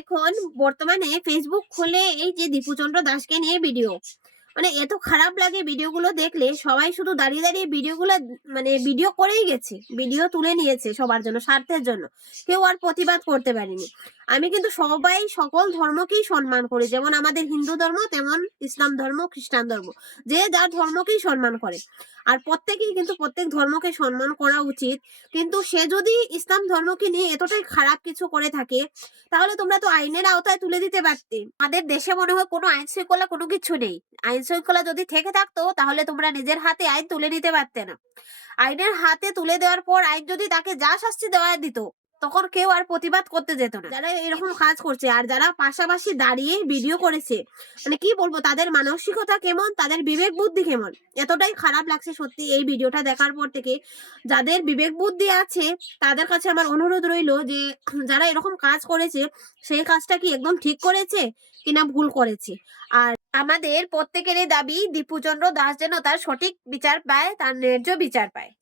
এখন বর্তমানে ফেসবুক খুলে এই যে দীপুচন্দ্র দাসকে নিয়ে ভিডিও, মানে এত খারাপ লাগে ভিডিওগুলো দেখলে। সবাই শুধু দাঁড়িয়ে দাঁড়িয়ে ভিডিওগুলো মানে ভিডিও করেই গেছে, ভিডিও তুলে নিয়েছে সবার জন্য, স্বার্থের জন্য। কেউ আর প্রতিবাদ করতে পারেনি। আমি কিন্তু সবাই সকল ধর্মকেই সম্মান করি, যেমন আমাদের হিন্দু ধর্ম তেমন ইসলাম ধর্ম, খ্রিস্টান ধর্ম, যে যার ধর্মকেই সম্মান করে। আর প্রত্যেকেই কিন্তু প্রত্যেক ধর্মকে সম্মান করা উচিত। কিন্তু সে যদি ইসলাম ধর্মকে নিয়ে এতটাই খারাপ কিছু করে থাকে, তাহলে তোমরা তো আইনের আওতায় তুলে দিতে পারতে। আমাদের দেশে মনে হয় কোনো আইন শৃঙ্খলা কোনো কিছু নেই। আইন শৃঙ্খলা যদি থেকে থাকতো তাহলে তোমরা নিজের হাতে আইন তুলে নিতে পারতে না। আইনের হাতে তুলে দেওয়ার পর আইন যদি তাকে যা শাস্তি দেওয়া দিত, তখন কেউ আর প্রতিবাদ করতে যেত না। যারা এরকম কাজ করছে আর যারা পাশাপাশি দাঁড়িয়ে ভিডিও করেছে, মানে কি বলবো, তাদের মানসিকতা কেমন, তাদের বিবেক বুদ্ধি কেমন। এতটাই খারাপ লাগছে সত্যি এই ভিডিওটা দেখার পর থেকে। যাদের বিবেক বুদ্ধি আছে তাদের কাছে আমার অনুরোধ রইলো যে যারা এরকম কাজ করেছে সেই কাজটা কি একদম ঠিক করেছে কিনা ভুল করেছে। আর আমাদের প্রত্যেকেরই দাবি দীপুচন্দ্র দাস যেন তার সঠিক বিচার পায়, তার ন্যায্য বিচার পায়।